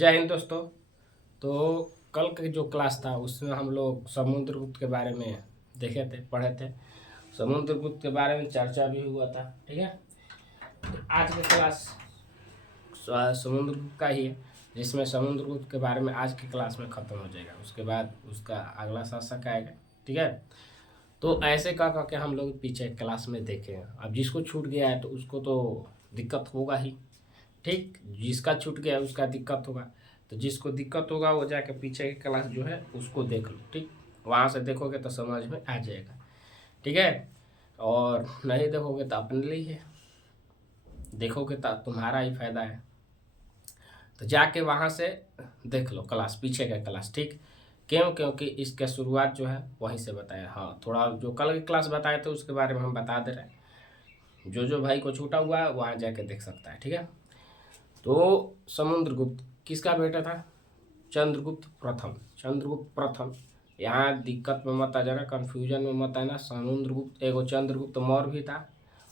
जय हिंद दोस्तों। तो कल का जो क्लास था उसमें हम लोग समुद्रगुप्त के बारे में देखे थे, पढ़े थे। समुद्रगुप्त के बारे में चर्चा भी हुआ था, ठीक है। तो आज का क्लास समुद्रगुप्त का ही है, जिसमें समुद्रगुप्त के बारे में आज की क्लास में ख़त्म हो जाएगा। उसके बाद उसका अगला शासक आएगा, ठीक है। तो ऐसे का करके हम लोग पीछे क्लास में देखे हैं। अब जिसको छूट गया है तो उसको तो दिक्कत होगा ही, ठीक। जिसका छूट गया है उसका दिक्कत होगा। तो जिसको दिक्कत होगा वो जाके पीछे की क्लास जो है उसको देख लो, ठीक। वहाँ से देखोगे तो समझ में आ जाएगा, ठीक है। और नहीं देखोगे तो अपने लिए है, देखोगे तो तुम्हारा ही फायदा है। तो जाके वहाँ से देख लो क्लास, पीछे का क्लास, ठीक। क्यों? क्योंकि इसका शुरुआत जो है वहीं से बताया। हाँ, थोड़ा जो कल की क्लास बताए थे उसके बारे में हम बता दे रहे हैं। जो जो भाई को छूटा हुआ है वहाँ जाके देख सकता है, ठीक है। तो समुद्रगुप्त किसका बेटा था? चंद्रगुप्त प्रथम। चंद्रगुप्त प्रथम, यहाँ दिक्कत में मत आ जाना, कन्फ्यूजन में मत आना। समुद्रगुप्त एगो चंद्रगुप्त मौर्य भी था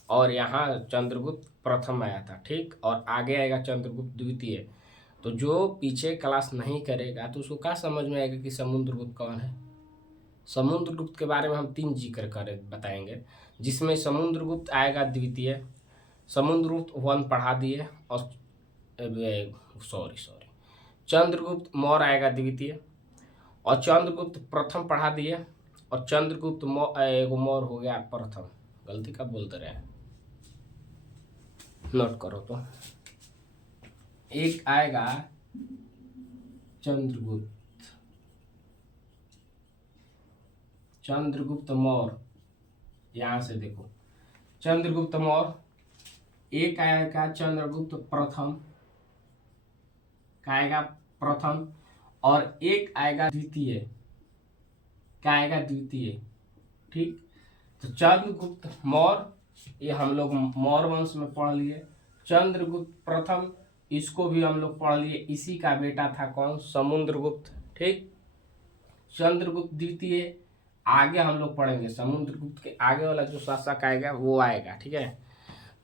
और यहाँ चंद्रगुप्त प्रथम आया था, ठीक। और आगे आएगा चंद्रगुप्त द्वितीय। तो जो पीछे क्लास नहीं करेगा तो उसको क्या समझ में आएगा कि समुद्रगुप्त कौन है। समुद्रगुप्त के बारे में हम 3 जिक्र कर बताएंगे, जिसमें समुद्रगुप्त आएगा द्वितीय। समुद्रगुप्त 1 पढ़ा दिए। और सॉरी सॉरी चंद्रगुप्त मौर्य आएगा द्वितीय, और चंद्रगुप्त प्रथम पढ़ा दिए। और चंद्रगुप्त एगो मौर्य हो गया प्रथम। गलती का बोलते रहे, नोट करो। तो एक आएगा चंद्रगुप्त, चंद्रगुप्त मौर्य। यहां से देखो चंद्रगुप्त मौर्य। एक आएगा चंद्रगुप्त प्रथम, का आएगा प्रथम। और एक आएगा द्वितीय, क्या आएगा द्वितीय, ठीक। तो चंद्रगुप्त मौर्य ये हम लोग मौर्य वंश में पढ़ लिए। चंद्रगुप्त प्रथम इसको भी हम लोग पढ़ लिए, इसी का बेटा था कौन? समुद्रगुप्त, ठीक। चंद्रगुप्त द्वितीय आगे हम लोग पढ़ेंगे, समुद्रगुप्त के आगे वाला जो शासक आएगा वो आएगा, ठीक है।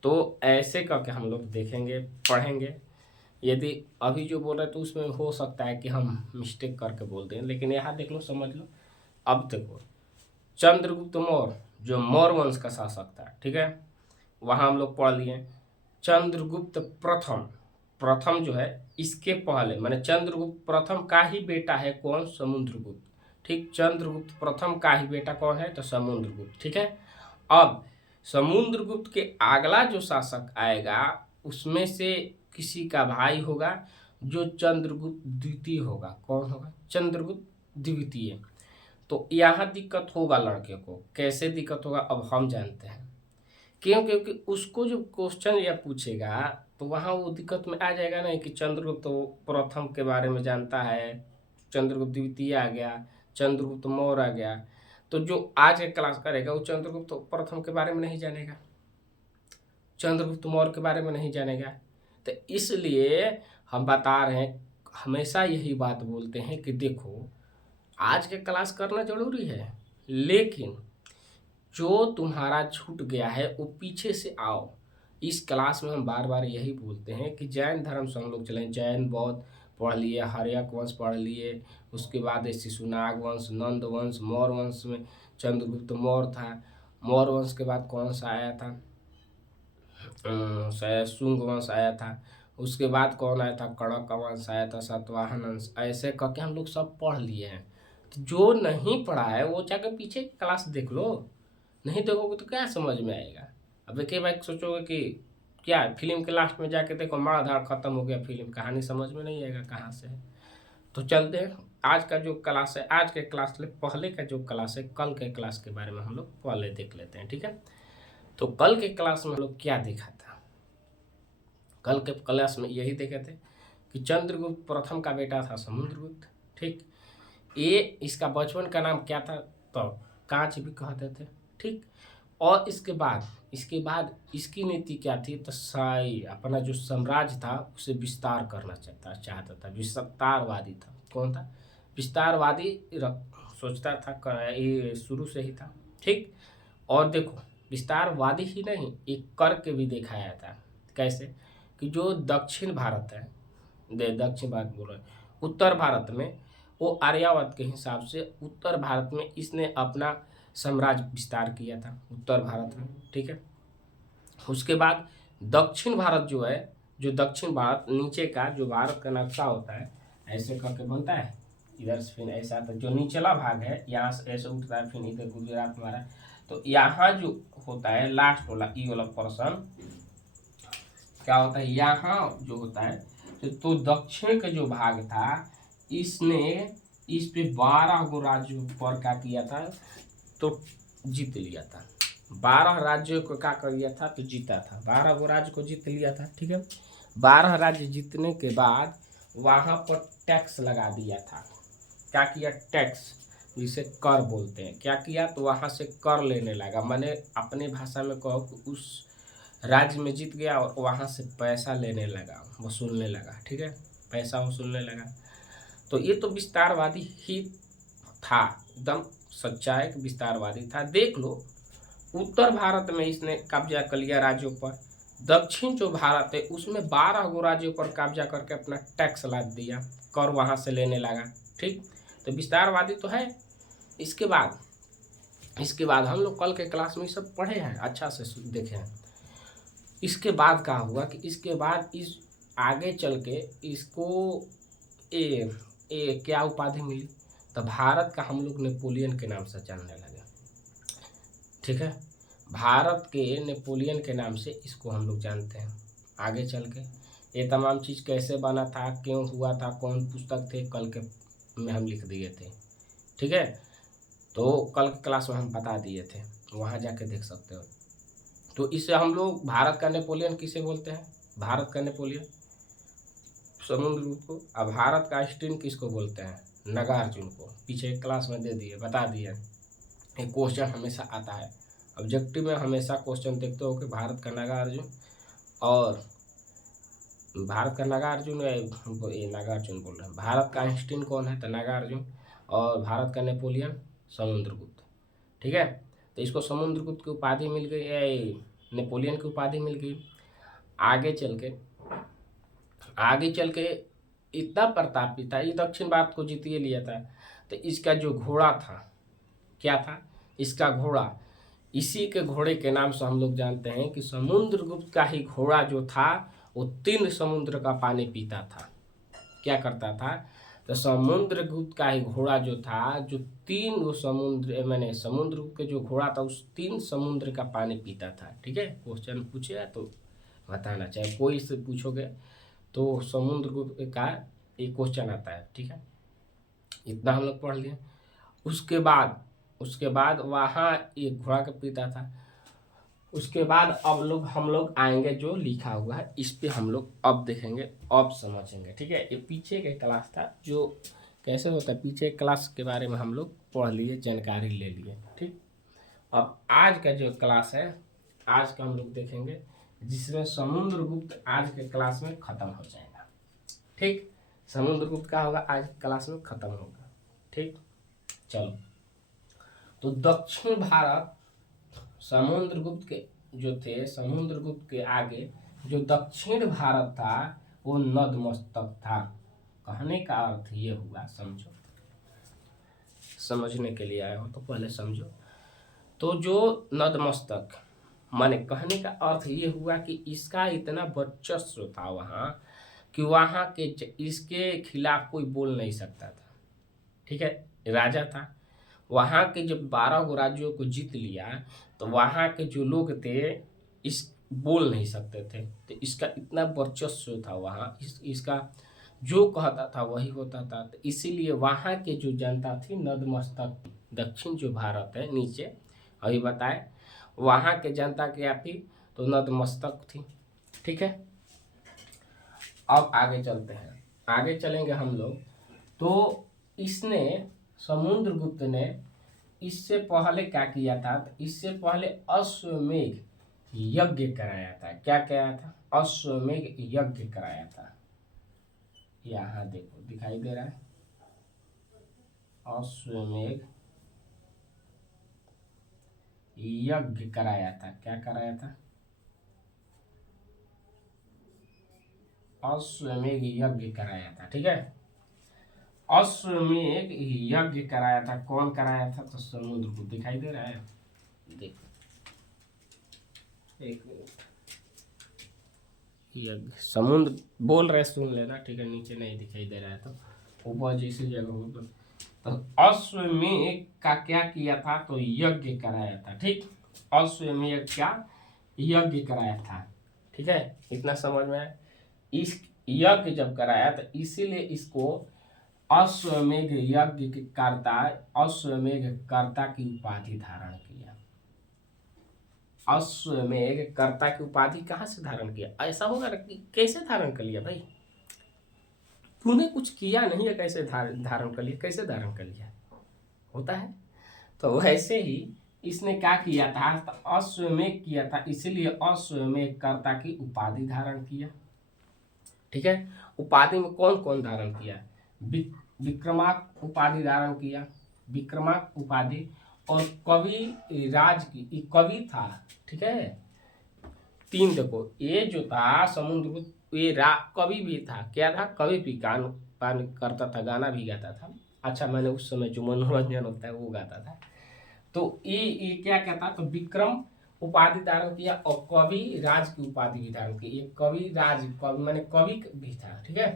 तो ऐसे करके हम लोग देखेंगे, पढ़ेंगे। यदि अभी जो बोल रहे तो उसमें हो सकता है कि हम मिस्टेक करके बोल दें, लेकिन यहाँ देख लो, समझ लो। अब देखो चंद्रगुप्त मौर्य जो मौर्य वंश का शासक था, ठीक है, वहाँ हम लोग पढ़ लिए। चंद्रगुप्त प्रथम, प्रथम जो है इसके पहले माने चंद्रगुप्त प्रथम का ही बेटा है कौन? समुद्रगुप्त, ठीक। चंद्रगुप्त प्रथम का ही बेटा कौन है? तो समुद्रगुप्त, ठीक है। अब समुद्रगुप्त के अगला जो शासक आएगा उसमें से किसी का भाई होगा जो चंद्रगुप्त द्वितीय होगा। कौन होगा? चंद्रगुप्त द्वितीय। तो यहाँ दिक्कत होगा लड़के को। कैसे दिक्कत होगा अब हम जानते हैं। क्यों? क्योंकि उसको जो क्वेश्चन या पूछेगा तो वहाँ वो दिक्कत में आ जाएगा नहीं कि चंद्रगुप्त तो प्रथम के बारे में जानता है, चंद्रगुप्त द्वितीय आ गया, चंद्रगुप्त मौर्य आ गया। तो जो आज एक क्लास करेगा वो चंद्रगुप्त प्रथम के बारे में नहीं जानेगा, चंद्रगुप्त मौर्य के बारे में नहीं जानेगा। तो इसलिए हम बता रहे हैं, हमेशा यही बात बोलते हैं कि देखो आज के क्लास करना जरूरी है, लेकिन जो तुम्हारा छूट गया है वो पीछे से आओ। इस क्लास में हम बार बार यही बोलते हैं कि जैन धर्म से हम लोग चलें। जैन बौद्ध पढ़ लिए, हर्यक वंश पढ़ लिए, उसके बाद शिशुनाग वंश, नंद वंश, मौर्य वंश में चंद्रगुप्त मौर्य था। मौर्य वंश के बाद कौन सा आया था? शायद शुंग वंश आया था। उसके बाद कौन आया था? कड़क वंश आया था, सातवाहन वंश। ऐसे करके हम लोग सब पढ़ लिए हैं। तो जो नहीं पढ़ा है वो जाकर पीछे क्लास देख लो। नहीं देखोगे तो क्या समझ में आएगा? अब एक भाई सोचोगे कि क्या फिल्म के लास्ट में जाके देखो मार धाड़ खत्म हो गया, फिल्म कहानी समझ में नहीं आएगा कहाँ से है। तो चलते हैं आज का जो क्लास है, आज के क्लास ले पहले का जो क्लास है कल के क्लास के बारे में हम लोग पहले देख लेते हैं, ठीक है। तो कल के क्लास में हम लोग क्या देखा था? कल के क्लास में यही देखे थे कि चंद्रगुप्त प्रथम का बेटा था समुद्रगुप्त, ठीक। ये इसका बचपन का नाम क्या था? तो कांच भी कहते थे, ठीक। और इसके बाद इसकी नीति क्या थी? तो साई अपना जो साम्राज्य था उसे विस्तार करना चाहता था, विस्तारवादी था। कौन था? विस्तारवादी सोचता था, ये शुरू से ही था, ठीक। और देखो विस्तारवादी ही नहीं, एक करके भी दिखाया था। कैसे? कि जो दक्षिण भारत है, दक्षिण भारत बोल रहे हैं, उत्तर भारत में वो आर्यावर्त के हिसाब से उत्तर भारत में इसने अपना साम्राज्य विस्तार किया था उत्तर भारत में। ठीक है, उसके बाद दक्षिण भारत जो है, जो दक्षिण भारत नीचे का जो भारत का नक्शा होता है ऐसे करके बनता है, इधर से फिर ऐसा, तो जो निचला भाग है यहाँ से ऐसे उठता है, फिर इधर गुजरात में आ रहा है, तो यहाँ जो होता है लास्ट वाला ई वाला पोर्शन क्या होता है, यहाँ जो होता है तो दक्षिण का जो भाग था इसने इस पे 12 गो राज्यों पर क्या किया था, तो जीत लिया था। 12 राज्यों को क्या कर लिया था, तो जीता था, 12 गो राज्य को जीत लिया था। ठीक है, 12 राज्य जीतने के बाद वहाँ पर टैक्स लगा दिया था। क्या किया, टैक्स, जिसे कर बोलते हैं, क्या किया, तो वहाँ से कर लेने लगा, मैंने अपने भाषा में कहो कि उस राज्य में जीत गया और वहाँ से पैसा लेने लगा, वसूलने लगा। ठीक है, पैसा वसूलने लगा। तो ये तो विस्तारवादी ही था, एकदम सच्चा एक विस्तारवादी था। देख लो, उत्तर भारत में इसने कब्जा कर लिया राज्यों पर, दक्षिण जो भारत है उसमें 12 गो राज्यों पर कब्जा करके अपना टैक्स लाद दिया, कर वहाँ से लेने लगा। ठीक, तो विस्तारवादी तो है। इसके बाद हम लोग कल के क्लास में सब पढ़े हैं, अच्छा से देखे हैं। इसके बाद क्या हुआ कि इसके बाद इस आगे चल के इसको क्या उपाधि मिली, तो भारत का हम लोग नेपोलियन के नाम से जानने लगे। ठीक है, भारत के नेपोलियन के नाम से इसको हम लोग जानते हैं। आगे चल के ये तमाम चीज़ कैसे बना था, क्यों हुआ था, कौन पुस्तक थे, कल के में हम लिख दिए थे। ठीक है, तो कल की क्लास में हम बता दिए थे, वहाँ जाके देख सकते हो। तो इससे हम लोग भारत का नेपोलियन किसे बोलते हैं, भारत का नेपोलियन समुद्रगुप्त को। अब भारत का आइंस्टीन किसको बोलते हैं, नागार्जुन को। पीछे एक क्लास में दे दिए, बता दिए, एक क्वेश्चन हमेशा आता है ऑब्जेक्टिव में, हमेशा क्वेश्चन देखते हो कि भारत का नागार्जुन और भारत का नागार्जुन, ये नागार्जुन बोल रहे हैं, भारत का आइंस्टीन कौन है, तो नागार्जुन, और भारत का नेपोलियन समुद्रगुप्त। ठीक है, तो इसको समुद्रगुप्त की उपाधि मिल गई, नेपोलियन की उपाधि मिल गई। आगे चल के इतना प्रतापी था, ये दक्षिण भारत को जीतिए लिया था, तो इसका जो घोड़ा था, क्या था इसका घोड़ा, इसी के घोड़े के नाम से हम लोग जानते हैं कि समुद्रगुप्त का ही घोड़ा जो था वो 3 समुद्र का पानी पीता था। क्या करता था, तो समुद्रगुप्त का ही घोड़ा जो था, जो 3 वो समुद्र, मैंने समुद्रगुप्त के जो घोड़ा था उस 3 समुद्र का पानी पीता था। ठीक है, क्वेश्चन पूछे तो बताना, चाहे कोई से पूछोगे तो समुद्रगुप्त का एक क्वेश्चन आता है। ठीक है, इतना हम लोग पढ़ लिए। उसके बाद वहाँ एक घोड़ा का पिता था। उसके बाद अब हम लोग आएंगे जो लिखा हुआ है, इस पे हम लोग अब देखेंगे, अब समझेंगे। ठीक है, ये पीछे का क्लास था जो कैसे होता है, पीछे क्लास के बारे में हम लोग पढ़ लिए, जानकारी ले लिए। ठीक, अब आज का जो क्लास है, आज का हम लोग देखेंगे जिसमें समुद्रगुप्त आज के क्लास में खत्म हो जाएगा। ठीक, समुद्रगुप्त का होगा आज क्लास में खत्म होगा। ठीक, चलो, तो दक्षिण भारत समुद्रगुप्त के जो थे, समुद्रगुप्त के आगे जो दक्षिण भारत था वो नतमस्तक था। कहने का अर्थ ये हुआ, समझो, समझने के लिए आए हो तो पहले समझो। तो जो नतमस्तक माने कहने का अर्थ ये हुआ कि इसका इतना वर्चस्व था वहाँ कि वहाँ के इसके खिलाफ कोई बोल नहीं सकता था। ठीक है, राजा था, वहाँ के जब 12 गो राज्यों को जीत लिया तो वहाँ के जो लोग थे इस बोल नहीं सकते थे, तो इसका इतना वर्चस्व था वहाँ, इसका जो कहता था वही होता था। तो इसीलिए वहाँ के जो जनता थी नतमस्तक, दक्षिण जो भारत है नीचे अभी बताए, वहाँ के जनता क्या थी, तो नतमस्तक थी। ठीक है, अब आगे चलते हैं, आगे चलेंगे हम लोग। तो इसने समुद्रगुप्त ने इससे पहले क्या किया था, तो इससे पहले अश्वमेध यज्ञ कराया था। क्या कराया था, अश्वमेध यज्ञ कराया था। यहाँ देखो दिखाई दे रहा है, अश्वमेध यज्ञ कराया था। क्या कराया था, अश्वमेघ यज्ञ कराया था। ठीक है, अश्वमेघ यज्ञ कराया था। कौन कराया था? तो समुद्र को। दिखाई दे रहा है? देखो, एक मिनट। यज्ञ समुद्र बोल रहे, सुन लेना। ठीक है, नीचे नहीं दिखाई दे रहा है तो ऊपर जैसे जगह हो तो अश्वमेघ का क्या किया था? तो यज्ञ कराया था। ठीक, अश्वमेघ का यज्ञ कराया था। ठीक है, इतना समझ में आया? इस यज्ञ जब कराया तो इसीलिए इसको अश्वमेघ यज्ञ के कर्ता, अश्वमेघ कर्ता की उपाधि धारण किया। अश्वमेघ कर्ता की उपाधि कहाँ से धारण किया? ऐसा होगा ना कि कैसे धारण कर लिया भाई? तूने कुछ किया नहीं है, कैसे धारण कर लिया? कैसे धारण कर लिया? होता है। तो वैसे ही इसने क्या किया था? तो अश्वमेघ किया था, इसीलिए अश्वमेघ कर्ता की उपाधि धारण किया। ठीक है, उपाधि में कौन कौन धारण किया? विक्रमार्क उपाधि धारण किया, विक्रमार्क उपाधि। और कवि राज की, ये कवि था। ठीक है, तीन देखो, ये जो था समुद्रगुप्त, ये कवि भी था। क्या था? कवि भी, गान पान करता था, गाना भी गाता था। अच्छा, मैंने उस समय जो मनोरंजन होता है वो गाता था। तो ये क्या कहता? तो विक्रम उपाधि धारण किया और कवि राज की उपाधि भी धारण की। ये कवि राज, कवि माने कवि भी था। ठीक है,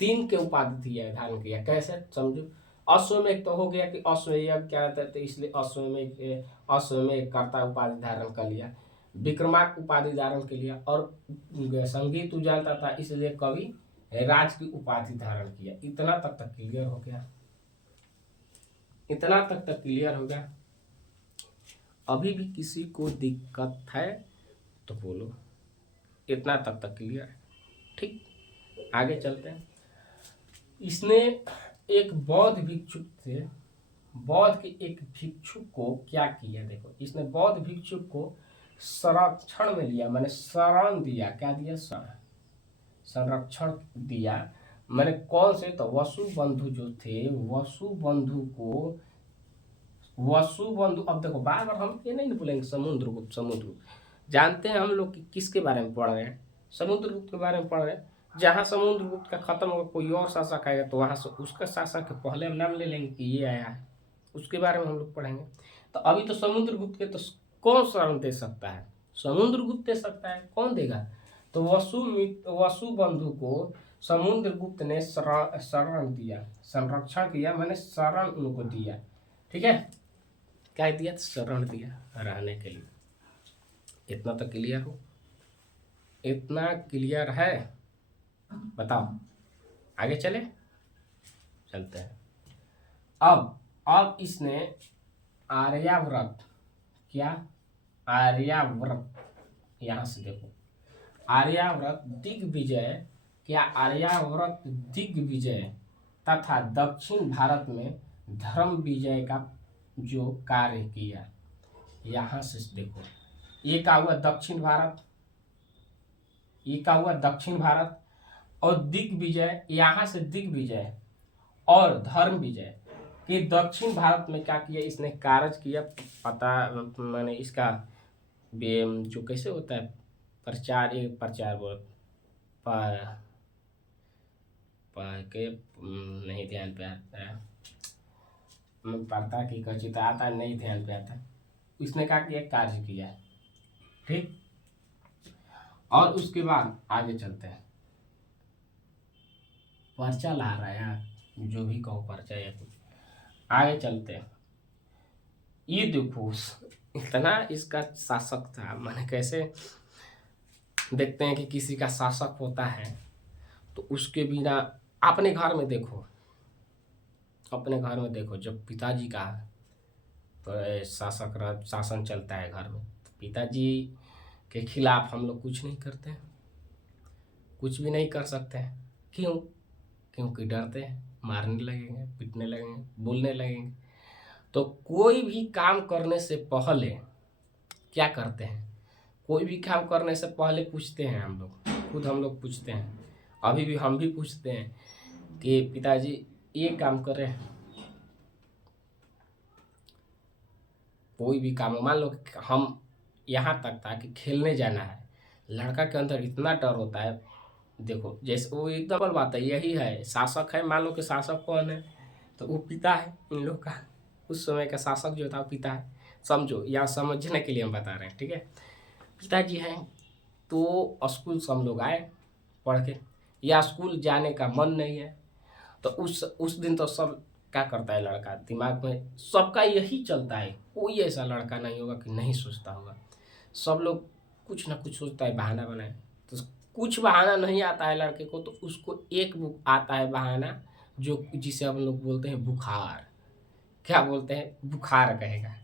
तीन के उपाधि दिया, धारण किया। कैसे समझो? अश्वमेघ तो हो गया कि अश्वमेघ क्या रहता है, तो इसलिए अश्वमेघ कर्ता उपाधि धारण कर लिया। विक्रमार्क उपाधि धारण कर लिया और संगीत उजालता था, इसलिए कवि राज की उपाधि धारण किया। इतना तक क्लियर हो गया? इतना तक क्लियर हो गया? अभी भी किसी को दिक्कत है तो बोलो। इतना तक क्लियर है? ठीक, आगे चलते हैं। इसने एक बौद्ध भिक्षुक थे, बौद्ध के एक भिक्षुक को क्या किया? देखो, इसने बौद्ध भिक्षुक को संरक्षण में लिया, मैंने शरण दिया। क्या दिया? संरक्षण दिया। मैंने कौन से? तो वसुबंधु जो थे, वसुबंधु। अब देखो, बार बार हम ये नहीं बोलेंगे समुद्रगुप्त समुद्रगुप्त। जानते हैं हम लोग कि किसके बारे में पढ़ रहे हैं? समुद्रगुप्त के बारे में पढ़ रहे हैं। जहाँ समुद्रगुप्त का खत्म होगा, कोई और शासक आएगा तो वहां से उसका शासक के पहले हम नाम ले लेंगे कि ये आया है, उसके बारे में हम लोग पढ़ेंगे। तो अभी तो समुद्रगुप्त के तो कौन शरण दे सकता है? समुद्रगुप्त दे सकता है। कौन देगा? तो वसुबंधु को समुद्रगुप्त ने शरण दिया, संरक्षण किया, मैंने शरण उनको दिया। ठीक है, क्या दिया? शरण दिया रहने के लिए। इतना तो क्लियर हो? इतना क्लियर है? बताओ, आगे चले? चलते हैं। अब इसने आर्याव्रत, क्या? आर्याव्रत, यहां से देखो, आर्याव्रत दिग्विजय, क्या? आर्याव्रत दिग्विजय तथा दक्षिण भारत में धर्म विजय का जो कार्य किया। यहां से देखो, ये का हुआ दक्षिण भारत, ये का हुआ दक्षिण भारत। और दिग्विजय, यहां से दिग्विजय और धर्म विजय कि दक्षिण भारत में क्या किया इसने? कार्य किया। पता मैंने इसका जो कैसे होता है प्रचार, ये प्रचार बोल के नहीं ध्यान पे आता है, मैं पढ़ता कि कचित आता नहीं ध्यान पे आता। इसने क्या किया? कार्य किया। ठीक, और उसके बाद आगे चलते हैं। पर्चा ला रहा है यार, जो भी कहो, पर्चा या कुछ। आगे चलते हैं। ये देखो, इतना इसका शासक था। मैंने कैसे देखते हैं कि किसी का शासक होता है तो उसके बिना, अपने घर में देखो, अपने घर में देखो, जब पिताजी का तो शासन चलता है घर में, तो पिताजी के खिलाफ हम लोग कुछ नहीं करते हैं, कुछ भी नहीं कर सकते हैं। क्यों? क्योंकि डरते हैं, मारने लगेंगे, पीटने लगेंगे, बोलने लगेंगे। तो कोई भी काम करने से पहले क्या करते हैं? कोई भी काम करने से पहले पूछते हैं हम लोग, खुद हम लोग पूछते हैं। अभी भी हम भी पूछते हैं कि पिताजी ये काम करें। कोई भी काम, मान लो हम यहाँ तक था कि खेलने जाना है, लड़का के अंदर इतना डर होता है, देखो जैसे वो एक डबल बात है, यही है शासक है, मान लो कि शासक कौन है, तो वो पिता है इन लोग का। उस समय का शासक जो था वो पिता है, समझो, या समझने के लिए हम बता रहे हैं, ठीक है। पिताजी हैं, तो स्कूल से हम लोग आए पढ़ के, या स्कूल जाने का मन नहीं है, तो उस दिन तो सब क्या करता है लड़का, दिमाग में सबका यही चलता है, कोई ऐसा लड़का नहीं होगा कि नहीं सोचता होगा। सब लोग कुछ ना कुछ सोचता है, बहाना बनाए। तो कुछ बहाना नहीं आता है लड़के को, तो उसको एक बुक आता है बहाना, जो जिसे हम लोग बोलते हैं बुखार। क्या बोलते हैं, बुखार कहेगा।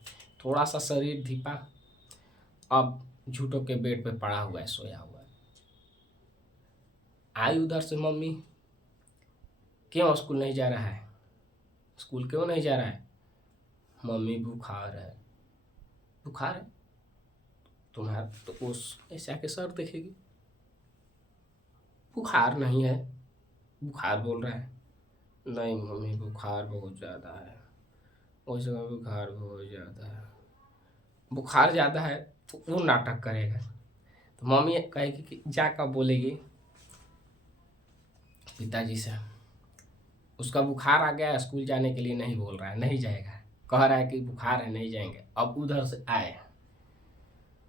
थोड़ा सा शरीर ढीपा, अब झूठों के बेड पे पड़ा हुआ है, सोया हुआ है। आई उधर से मम्मी, क्यों स्कूल नहीं जा रहा है, स्कूल क्यों नहीं जा रहा है। मम्मी बुखार है। बुखार है, तुम्हारा तो उस ऐसा के सर देखेगी, बुखार नहीं है, बुखार बोल रहा है। नहीं मम्मी बुखार बहुत ज़्यादा है, उस समय बुखार बहुत ज़्यादा है। बुखार ज़्यादा है तो वो नाटक करेगा, तो मम्मी कहेगी कि जाकर बोलेगी पिताजी से, उसका बुखार आ गया है, स्कूल जाने के लिए नहीं बोल रहा है, नहीं जाएगा, कह रहा है कि बुखार है नहीं जाएंगे। अब उधर से आए,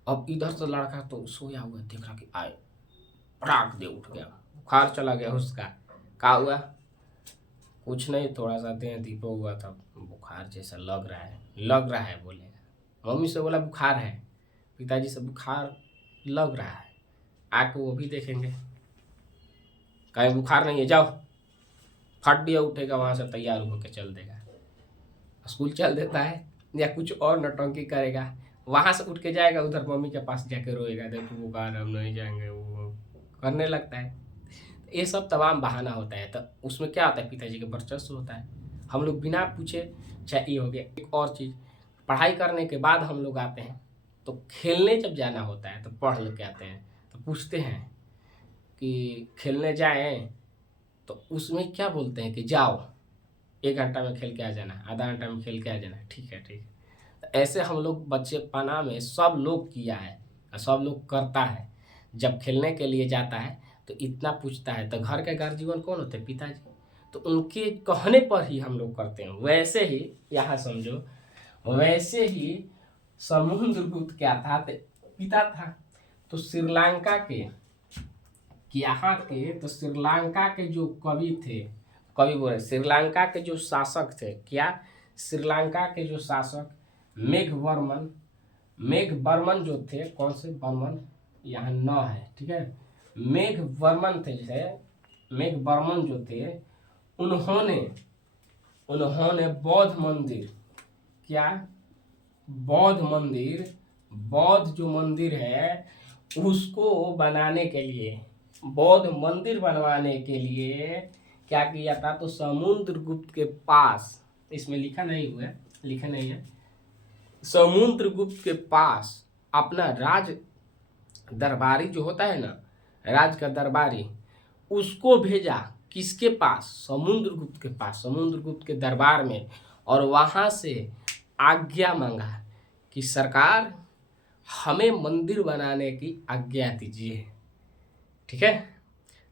अब इधर से लड़का तो सोया हुआ देख रहा कि आए, पटाक दे उठ गया, बुखार चला गया उसका। क्या हुआ, कुछ नहीं, थोड़ा सा देह दीपो हुआ था, बुखार जैसा लग रहा है, लग रहा है बोलेगा। मम्मी से बोला बुखार है, पिताजी से बुखार लग रहा है, आके वो भी देखेंगे, कहे बुखार नहीं है जाओ, फट दिया उठेगा वहां से, तैयार होकर चल देगा, स्कूल चल देता है, या कुछ और नौटंकी करेगा, वहां से उठ के जाएगा उधर मम्मी के पास जाके रोएगा, देखो बुखार हम नहीं जाएंगे, वो करने लगता है। ये सब तमाम बहाना होता है, तो उसमें क्या होता है, पिताजी का वर्चस्व होता है। हम लोग बिना पूछे, चाहे ये हो गया। एक और चीज़, पढ़ाई करने के बाद हम लोग आते हैं, तो खेलने जब जाना होता है तो पढ़ लेके आते हैं, तो पूछते हैं कि खेलने जाएं, तो उसमें क्या बोलते हैं कि जाओ 1 घंटा में खेल के आ जाना, आधा घंटा में खेल के आ जाना, ठीक है ठीक है। तो ऐसे हम लोग बचपना में सब लोग किया है, और सब लोग करता है। जब खेलने के लिए जाता है तो इतना पूछता है, तो घर के गार्जियन कौन होते हैं, पिताजी, तो उनके कहने पर ही हम लोग करते हैं। वैसे ही यहाँ समझो, वैसे ही समुद्रगुप्त क्या था, तो पिता था। तो श्रीलंका के, यहाँ के, तो श्रीलंका के जो कवि थे, कवि बोले श्रीलंका के जो शासक थे, क्या, श्रीलंका के जो शासक मेघवर्मन, मेघवर्मन जो थे, कौन से वर्मन, यहाँ न है, ठीक है, मेघवर्मन थे, जैसे मेघवर्मन जो थे, उन्होंने उन्होंने बौद्ध मंदिर, क्या, बौद्ध मंदिर, बौद्ध जो मंदिर है उसको बनाने के लिए, बौद्ध मंदिर बनवाने के लिए क्या किया था, तो समुद्रगुप्त के पास, इसमें लिखा नहीं हुआ है, लिखा नहीं है, समुद्रगुप्त के पास अपना राज दरबारी जो होता है ना, राज का दरबारी, उसको भेजा, किसके पास, समुद्रगुप्त के पास, समुद्रगुप्त के दरबार में, और वहां से आज्ञा मांगा कि सरकार हमें मंदिर बनाने की आज्ञा दीजिए, ठीक है,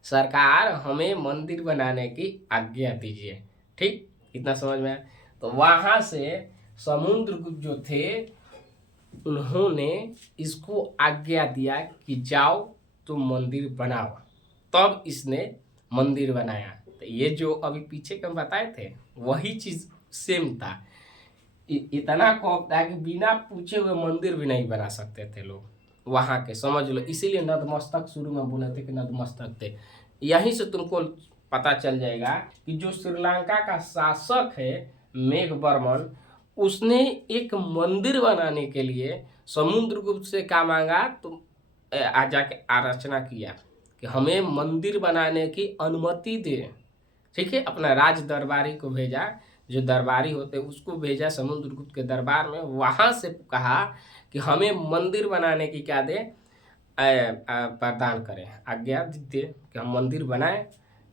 सरकार हमें मंदिर बनाने की आज्ञा दीजिए, ठीक, इतना समझ में आया। तो वहां से समुद्रगुप्त जो थे, उन्होंने इसको आज्ञा दिया कि जाओ तुम मंदिर बनाओ, तब इसने मंदिर बनाया। तो ये जो अभी पीछे का बताए थे, वही चीज सेम था। इतना खौफ था कि बिना पूछे हुए मंदिर भी नहीं बना सकते थे लोग वहां के, समझ लो, इसीलिए नतमस्तक शुरू में बोले थे कि नतमस्तक थे। यहीं से तुमको पता चल जाएगा कि जो श्रीलंका का शासक है मेघवर्मन, उसने एक मंदिर बनाने के लिए समुद्रगुप्त से क्या मांगा, तो आ जाके आरचना किया कि हमें मंदिर बनाने की अनुमति दे, ठीक है, अपना राज दरबारी को भेजा, जो दरबारी होते उसको भेजा समुद्रगुप्त के दरबार में, वहां से कहा कि हमें मंदिर बनाने की क्या दे, प्रदान करें, आज्ञा दे कि हम मंदिर बनाए,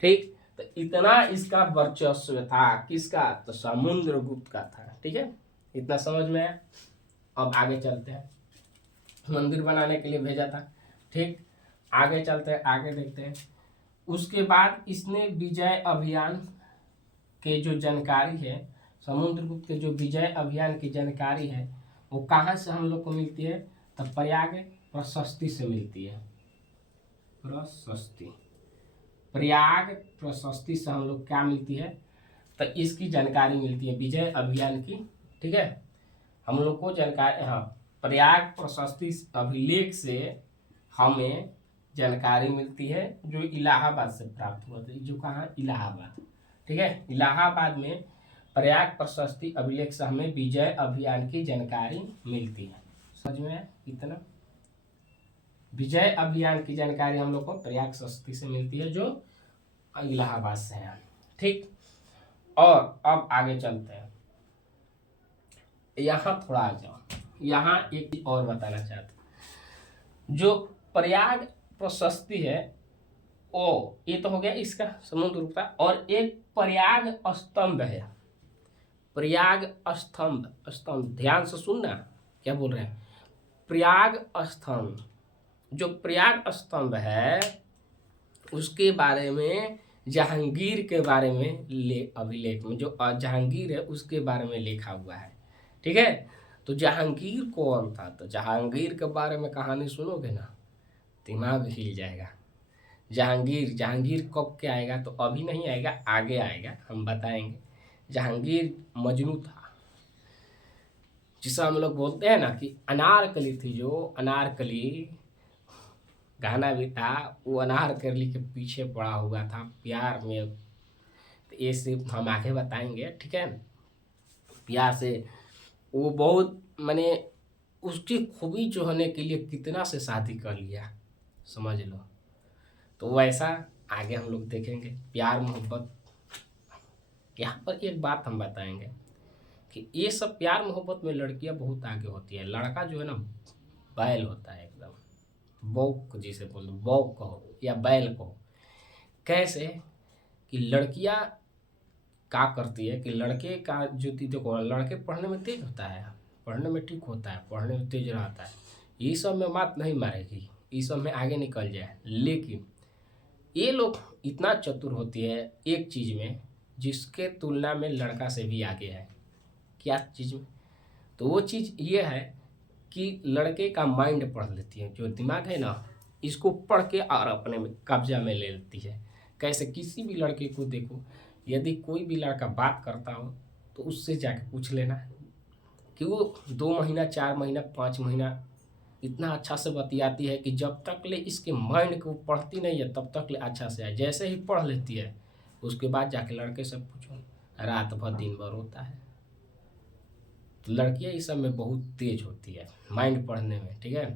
ठीक। तो इतना इसका वर्चस्व था, किसका, तो समुद्रगुप्त का था, ठीक है, इतना समझ में आया। अब आगे चलते हैं, मंदिर बनाने के लिए भेजा था, ठीक, आगे चलते हैं, आगे देखते हैं। उसके बाद इसने विजय अभियान के जो जानकारी है, समुद्रगुप्त के जो विजय अभियान की जानकारी है वो कहाँ से हम लोग को मिलती है? तो प्रयाग प्रशस्ति से मिलती है। प्रशस्ति, प्रयाग प्रशस्ति से हम लोग क्या मिलती है? तो इसकी जानकारी मिलती है विजय अभियान की। ठीक है, हम लोग को जानकारी, हाँ, प्रयाग प्रशस्ति अभिलेख से हमें जानकारी मिलती है जो इलाहाबाद से प्राप्त हुआ था। जो कहाँ? इलाहाबाद। ठीक है, इलाहाबाद में प्रयाग प्रशस्ति अभिलेख से हमें विजय अभियान की जानकारी मिलती है। समझ में आया इतना? विजय अभियान की जानकारी हम लोग को प्रयाग प्रशस्ति से मिलती है जो इलाहाबाद से है। ठीक, और अब आगे चलते हैं। यहाँ थोड़ा आ जाओ, यहाँ एक चीज और बताना चाहता हूँ। जो प्रयाग प्रशस्ति है ओ, ये तो हो गया इसका समुद्रगुप्त का, और एक प्रयाग स्तंभ है। प्रयाग स्तंभ, स्तंभ ध्यान से सुनना क्या बोल रहे हैं। प्रयाग स्तंभ, जो प्रयाग स्तंभ है उसके बारे में जहांगीर के बारे में अभिलेख में जो जहांगीर है उसके बारे में लिखा हुआ है। ठीक है, तो जहांगीर कौन था? तो जहांगीर के बारे में कहानी सुनोगे ना दिमाग हिल जाएगा। जहांगीर, जहांगीर कब के आएगा? तो अभी नहीं आएगा, आगे आएगा, हम बताएंगे। जहांगीर मजनू था, जिसे हम लोग बोलते हैं ना कि अनारकली थी, जो अनारकली गाना भी था, वो अनारकली के पीछे पड़ा हुआ था प्यार में। तो ये सिर्फ हम आगे बताएंगे। ठीक है, प्यार से वो बहुत माने उसकी खूबी जो होने के लिए कितना से शादी कर लिया, समझ लो। तो वैसा आगे हम लोग देखेंगे प्यार मोहब्बत। यहाँ पर एक बात हम बताएंगे कि ये सब प्यार मोहब्बत में लड़कियां बहुत आगे होती है। लड़का जो है ना बैल होता है एकदम, बौक जिसे बोलते, बौक कहो या बैल कहो। कैसे कि लड़कियां क्या करती है कि लड़के का जो देखो, लड़के पढ़ने में तेज होता है, पढ़ने में ठीक होता है, पढ़ने में तेज रहता है, ये सब में मात नहीं मारेगी, ये सब में आगे निकल जाए। लेकिन ये लोग इतना चतुर होती है एक चीज़ में जिसके तुलना में लड़का से भी आगे है। क्या चीज़ में? तो वो चीज़ ये है कि लड़के का माइंड पढ़ लेती है, जो दिमाग है ना इसको पढ़ के और अपने में कब्जा में ले लेती है। कैसे? किसी भी लड़के को देखो, यदि कोई भी लड़का बात करता हो तो उससे जाके पूछ लेना कि वो 2 महीना 4 महीना 5 महीना इतना अच्छा से बतियाती है कि जब तक ले इसके माइंड को पढ़ती नहीं है तब तक ले अच्छा से है। जैसे ही पढ़ लेती है उसके बाद जाके लड़के से पूछो, रात भर दिन भर होता है। तो लड़कियां इस सब में बहुत तेज होती है माइंड पढ़ने में। ठीक है,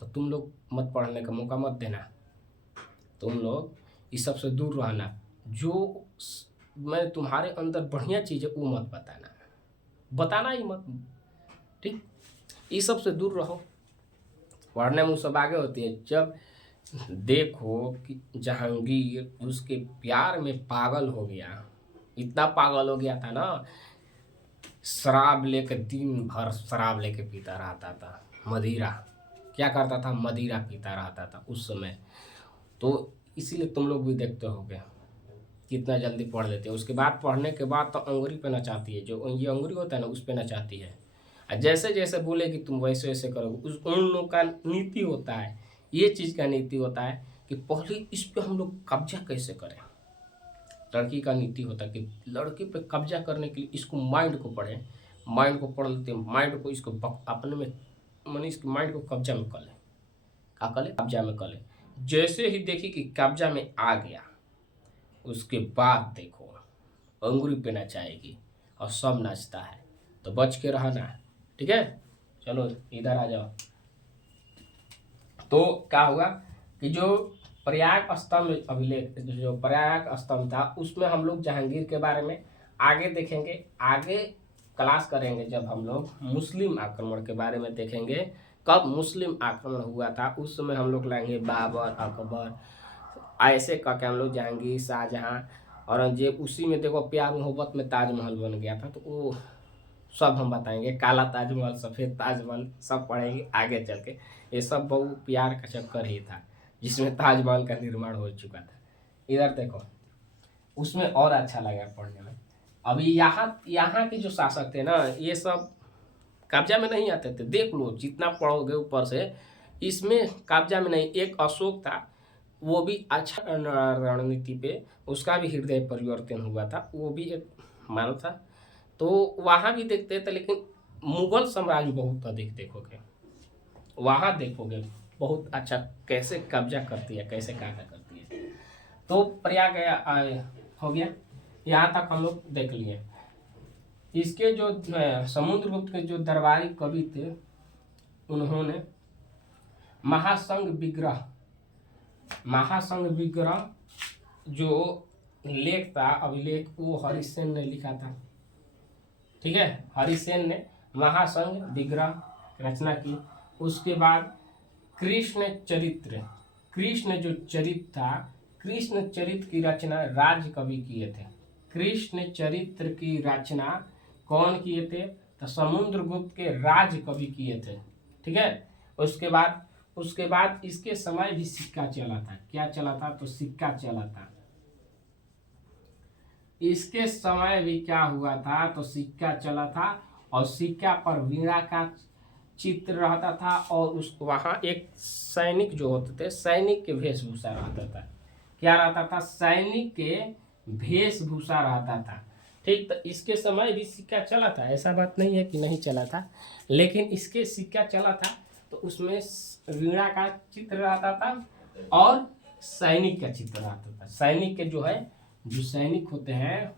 तो तुम लोग मत पढ़ने का मौका मत देना, तुम लोग इस सब से दूर रहना। जो मैं तुम्हारे अंदर बढ़िया चीज़ है वो मत बताना, बताना ही मत। ठीक, इस सब से दूर रहो। पढ़ने में वो सब आगे होती है। जब देखो कि जहांगीर उसके प्यार में पागल हो गया, इतना पागल हो गया था ना, शराब लेकर दिन भर शराब लेके पीता रहता था, मदिरा। क्या करता था? मदिरा पीता रहता था उस समय। तो इसीलिए तुम लोग भी देखते होगे कितना जल्दी पढ़ लेते हैं। उसके बाद पढ़ने के बाद तो अंगुरी पे नचाती है, जो ये अंगुरी होता है ना उस पे नचाती है। और जैसे जैसे बोले कि तुम वैसे वैसे करोगे। उन लोग का नीति होता है, ये चीज़ का नीति होता है कि पहले इस पे हम लोग कब्जा कैसे करें। लड़की का नीति होता है कि लड़के पे कब्जा करने के लिए इसको माइंड को पढ़े, माइंड को पढ़ लेते हैं, माइंड को इसको अपने में मैंने इसके माइंड को कब्जा में कर ले। क्या कर ले? कब्जा में कर ले। जैसे ही देखी कि कब्जा में आ गया उसके बाद देखो अंगुरी पे नचाएगी और सब नाचता है, तो बच के रहना। ठीक है, चलो इधर आ जाओ। तो क्या हुआ कि जो प्रयाग स्तंभ अभिलेख, जो प्रयाग स्तंभ था उसमें हम लोग जहांगीर के बारे में आगे देखेंगे। आगे क्लास करेंगे जब हम लोग मुस्लिम आक्रमण के बारे में देखेंगे। कब मुस्लिम आक्रमण हुआ था उस समय हम लोग लाएंगे बाबर, अकबर, ऐसे करके हम लोग जहांगीर, शाहजहां, औरंगजेब। उसी में देखो प्यार मोहब्बत में ताजमहल बन गया था, तो वो सब हम बताएंगे। काला ताजमहल, सफ़ेद ताजमहल सब पढ़ेंगे आगे चल के। ये सब बहु प्यार का चक्कर ही था जिसमें ताजमहल का निर्माण हो चुका था। इधर देखो, उसमें और अच्छा लगा पढ़ने में। अभी यहाँ यहाँ के जो शासक थे ना, ये सब कब्जा में नहीं आते थे। देख लो जितना पढ़ोगे ऊपर से, इसमें कब्जा में नहीं। एक अशोक था, वो भी अच्छा रणनीति पे, उसका भी हृदय परिवर्तन हुआ था, वो भी एक मान था। तो वहाँ भी देखते थे, लेकिन मुगल साम्राज्य बहुत अधिक देखोगे, वहाँ देखोगे बहुत अच्छा कैसे कब्जा करती है, कैसे क्या क्या करती है। तो प्रयाग हो गया, यहाँ तक हम लोग देख लिए। इसके जो समुद्रगुप्त के जो दरबारी कवि थे, उन्होंने महासंग विग्रह जो लेख था, अभिलेख, वो हरिसेन ने लिखा था। ठीक है, हरिसेन ने महासंग विग्रह रचना की। उसके बाद कृष्ण जो चरित्र था, कृष्ण चरित्र की रचना राज कवि किए थे। कृष्ण चरित्र की रचना कौन किए थे? तो समुद्रगुप्त के राज कवि किए थे। ठीक है, उसके बाद इसके समय भी सिक्का चला था। क्या चला था? तो सिक्का चला था। इसके समय भी क्या हुआ था? तो सिक्का चला था, और सिक्का पर वीणा का चित्र रहता था, और उस वहाँ एक सैनिक जो होते थे, सैनिक के वेशभूषा रहता था। क्या रहता था? सैनिक के वेशभूषा रहता था। ठीक, तो इसके समय भी सिक्का चला था, ऐसा बात नहीं है कि नहीं चला था, लेकिन इसके सिक्का चला था तो उसमें वीणा का चित्र रहता था और सैनिक का चित्र रहता था। सैनिक के जो है, जो सैनिक होते हैं,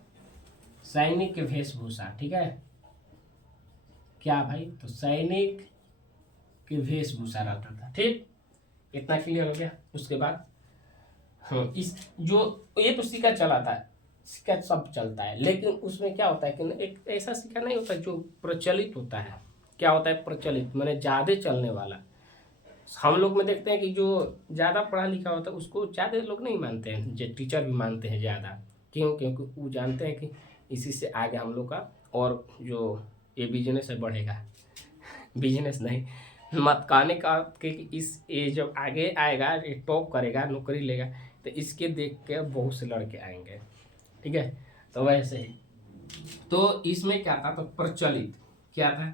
सैनिक के वेशभूषा। ठीक है, क्या भाई? तो सैनिक के वेशभूषा रहता था। ठीक, इतना क्लियर हो गया। उसके बाद इस जो ये तो सिक्का चला था, सिक्का सब चलता है, लेकिन उसमें क्या होता है कि एक ऐसा सिक्का नहीं होता जो प्रचलित होता है। क्या होता है प्रचलित? माने ज़्यादा चलने वाला। हम लोग में देखते हैं कि जो ज़्यादा पढ़ा लिखा होता है उसको ज़्यादा लोग नहीं मानते हैं, जो टीचर भी मानते हैं ज़्यादा। क्यों? क्योंकि वो जानते हैं कि इसी से आगे हम लोग का और जो ये बिजनेस है बढ़ेगा। बिजनेस नहीं, मत कहने का कि इस ये जब आगे आएगा, ये टॉप करेगा, नौकरी लेगा, तो इसके देख के बहुत से लड़के आएंगे। ठीक है, तो वैसे ही तो इसमें क्या था? तो प्रचलित, क्या था?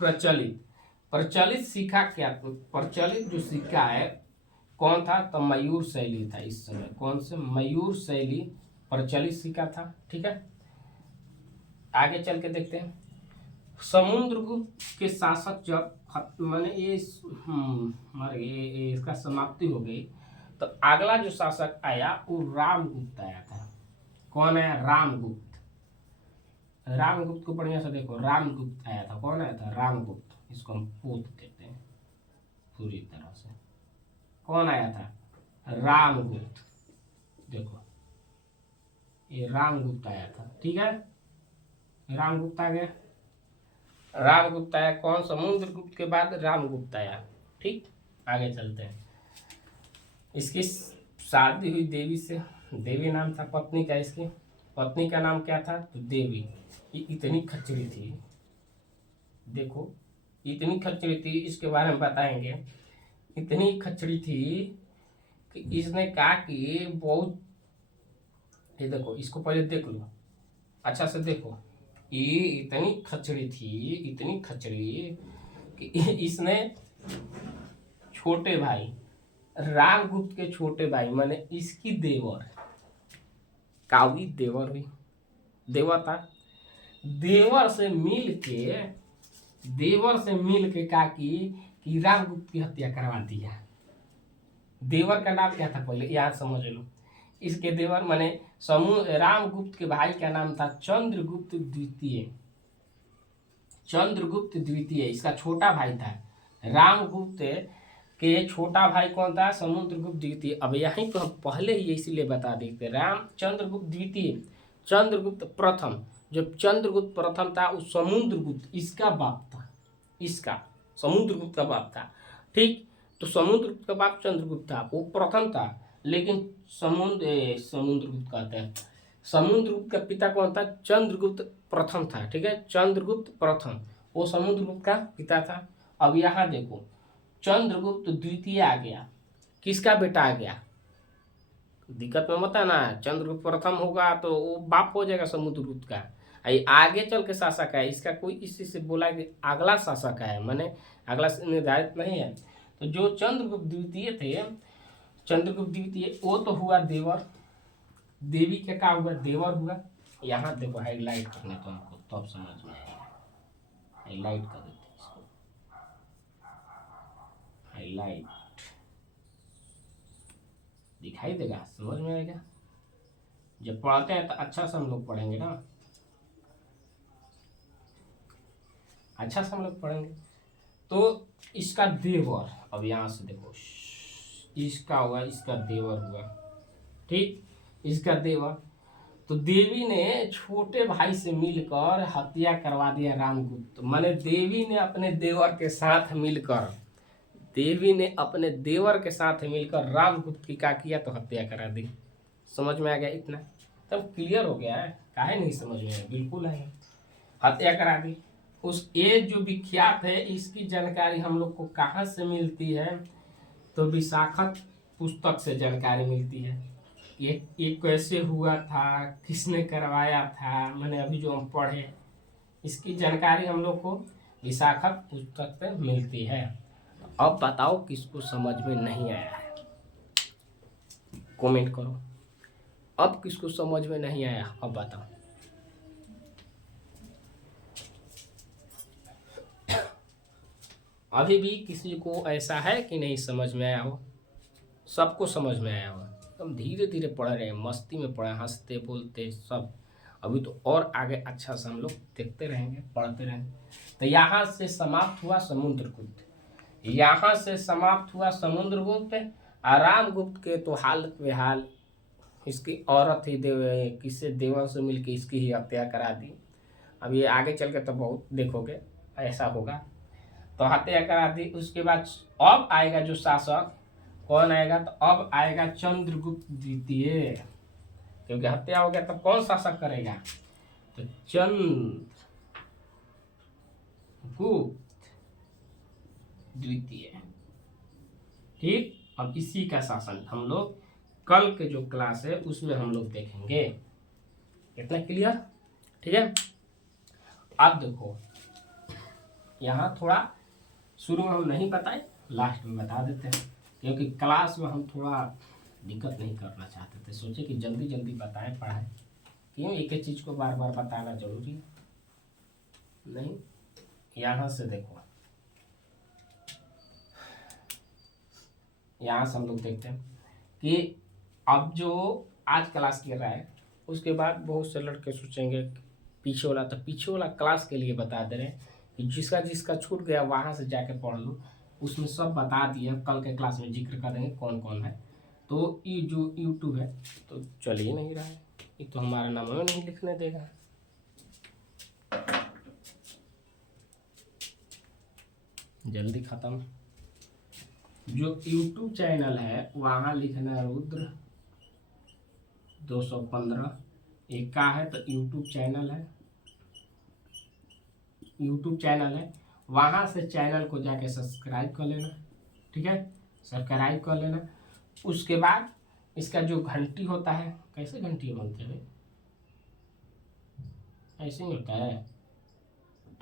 प्रचलित सिक्का क्या? प्रचलित जो सिक्का है कौन था? तो मयूर शैली था। इस समय कौन से? मयूर शैली प्रचलित सिक्का था। ठीक है, आगे चल के देखते हैं। समुद्रगुप्त के शासक जब माने ये मर गए, इसका समाप्ति हो गई, तो अगला जो शासक आया वो रामगुप्त आया था। कौन आया? रामगुप्त। रामगुप्त को बढ़िया से देखो, रामगुप्त आया था। कौन आया था? रामगुप्त। इसको हम पूत कहते हैं पूरी तरह से। कौन आया था? रामगुप्त। देखो, ये रामगुप्त आया था। ठीक है, रामगुप्त आ गया। रामगुप्त आया। कौन? समुद्रगुप्त के बाद रामगुप्त आया। ठीक, आगे चलते हैं। इसकी शादी हुई देवी से। देवी नाम था पत्नी का। इसकी पत्नी का नाम क्या था? तो देवी। ये इतनी खच्चरी थी, देखो इतनी खच्चरी थी, इसके बारे में बताएंगे। इतनी खच्चरी थी कि इसने कहा कि बहुत, ये देखो इसको पहले देख लो, अच्छा से देखो। ये इतनी खच्चरी थी, इतनी खच्चरी कि इसने छोटे भाई, रामगुप्त के छोटे भाई, माने इसकी देवर, कावी देवर हुई, देवर था, देवर से मिल के कहा कि रामगुप्त की हत्या करवा दिया। देवर का नाम क्या था पहले याद समझ लो। इसके देवर माने रामगुप्त के भाई का नाम था चंद्रगुप्त द्वितीय। चंद्रगुप्त द्वितीय इसका छोटा भाई था। रामगुप्त के छोटा भाई कौन था? समुद्रगुप्त द्वितीय। अब यहीं तो हम पहले ही इसीलिए बता देते, राम चंद्रगुप्त द्वितीय, चंद्रगुप्त प्रथम। जब चंद्रगुप्त प्रथम था, उस समुद्रगुप्त इसका बाप था, इसका समुद्रगुप्त का बाप था। ठीक, तो समुद्रगुप्त का बाप चंद्रगुप्त था, वो प्रथम था। लेकिन समुद्रगुप्त कहते हैं, समुद्रगुप्त का पिता कौन था? चंद्रगुप्त प्रथम था। ठीक है, चंद्रगुप्त प्रथम वो समुद्रगुप्त का पिता था। अब यहाँ देखो, चंद्रगुप्त द्वितीय आ गया, किसका बेटा आ गया? दिक्कत में मत है ना। चंद्रगुप्त प्रथम होगा तो वो बाप हो जाएगा समुद्रगुप्त का। ये आगे चल के शासक है, इसका कोई इसी से बोला कि अगला शासक है, माने अगला निर्धारित नहीं है। तो जो चंद्रगुप्त द्वितीय थे, चंद्रगुप्त द्वितीय वो तो हुआ देवर, देवी का क्या हुआ, देवर हुआ। यहाँ देखो हाईलाइट करने तो हमको तब समझ में आएगा, हाईलाइट कर देते हैं इसको, हाईलाइट दिखाई देगा, समझ में आएगा। जब पढ़ते हैं तो अच्छा से हम लोग पढ़ेंगे ना, अच्छा से हम लोग पढ़ेंगे। तो इसका देवर, अब यहाँ से देखो इसका हुआ, इसका देवर हुआ, ठीक, इसका देवर। तो देवी ने छोटे भाई से मिलकर हत्या करवा दिया रामगुप्त, माने देवी ने अपने देवर के साथ मिलकर, देवी ने अपने देवर के साथ मिलकर रामगुप्त की क्या किया, तो हत्या करा दी। समझ में आ गया इतना, तब क्लियर हो गया है, काहे नहीं समझ में आया, बिल्कुल है, हत्या करा दी। उस ये जो विख्यात है, इसकी जानकारी हम लोग को कहाँ से मिलती है, तो विशाखत पुस्तक से जानकारी मिलती है। ये कैसे हुआ था, किसने करवाया था, मैंने अभी जो हम पढ़े, इसकी जानकारी हम लोग को विशाखत पुस्तक से मिलती है। अब बताओ किसको समझ में नहीं आया है, कमेंट करो। अब किसको समझ में नहीं आया, अब बताओ। अभी भी किसी को ऐसा है कि नहीं समझ में आया हो? सबको समझ में आया हो। हम धीरे धीरे पढ़ रहे हैं, मस्ती में पढ़े, हंसते बोलते सब। अभी तो और आगे अच्छा से हम लोग देखते रहेंगे, पढ़ते रहेंगे। तो यहाँ से समाप्त हुआ समुद्रगुप्त, यहाँ से समाप्त हुआ समुद्रगुप्त। रामगुप्त के तो हालत बेहाल, इसकी औरत ही किससे देवर से मिलके इसकी ही हत्या करा दी। अब ये आगे चल के तो बहुत देखोगे ऐसा होगा, तो हत्या करा दी। उसके बाद अब आएगा जो शासक, कौन आएगा, तो अब आएगा चंद्रगुप्त द्वितीय, क्योंकि हत्या हो गया, तो कौन शासक करेगा, तो चंद्रगुप्त द्वितीय, ठीक। अब इसी का शासन हम लोग कल के जो क्लास है उसमें हम लोग देखेंगे। कितना क्लियर, ठीक है। अब देखो यहाँ थोड़ा शुरू में हम नहीं बताए, लास्ट में बता देते हैं, क्योंकि क्लास में हम थोड़ा दिक्कत नहीं करना चाहते थे, सोचे कि जल्दी जल्दी बताएं, पढ़ाएं। क्यों एक ही चीज़ को बार बार बताना जरूरी नहीं। यहाँ से देखो, यहाँ से हम लोग देखते हैं कि अब जो आज क्लास कर रहा है, उसके बाद बहुत से लड़के सोचेंगे पीछे वाला, तो पीछे वाला क्लास के लिए बता दे रहे हैं कि जिसका जिसका छूट गया वहाँ से जाके पढ़ लो, उसमें सब बता दिए। कल के क्लास में जिक्र कर देंगे कौन कौन है। तो ये जो यूट्यूब है तो चल ही नहीं रहा है, ये तो हमारा नाम नहीं लिखने देगा। जल्दी खत्म। जो यूट्यूब चैनल है वहाँ लिखना रुद्र 215, एक का है, तो यूट्यूब चैनल है, यूट्यूब चैनल है, वहाँ से चैनल को जाके सब्सक्राइब कर लेना, ठीक है, सब्सक्राइब कर लेना। उसके बाद इसका जो घंटी होता है, कैसे घंटी बोलते हैं, ऐसे ही होता है,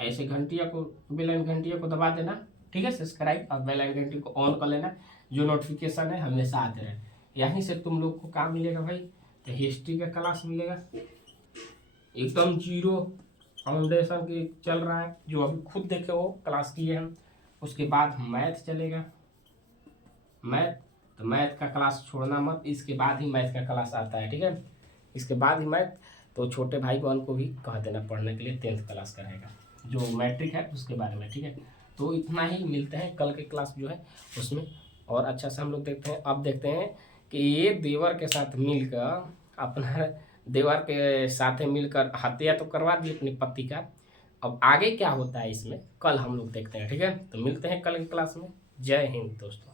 ऐसे घंटिया को, बेल आइकन घंटिया को दबा देना, ठीक है, सब्सक्राइब और बेल आइकन घंटी को ऑन कर लेना, जो नोटिफिकेशन है हमेशा आते रहे। यहीं से तुम लोग को काम मिलेगा भाई, तो हिस्ट्री का क्लास मिलेगा, एकदम जीरो फाउंडेशन की चल रहा है, जो अभी खुद देखे हो क्लास किए हम। उसके बाद मैथ चलेगा, मैथ, तो मैथ का क्लास छोड़ना मत, इसके बाद ही मैथ का क्लास आता है, ठीक है, इसके बाद ही मैथ। तो छोटे भाई बहन को भी कह देना पढ़ने के लिए, 10th क्लास करेगा जो मैट्रिक है उसके बारे में, ठीक है। तो इतना ही मिलते हैं कल के क्लास जो है उसमें, और अच्छा से हम लोग देखते हैं। अब देखते हैं कि ये देवर के साथ मिलकर, अपना देवर के साथ मिलकर हत्या तो करवा दी अपनी पति का, अब आगे क्या होता है इसमें कल हम लोग देखते हैं, ठीक है। तो मिलते हैं कल की क्लास में। जय हिंद दोस्तों।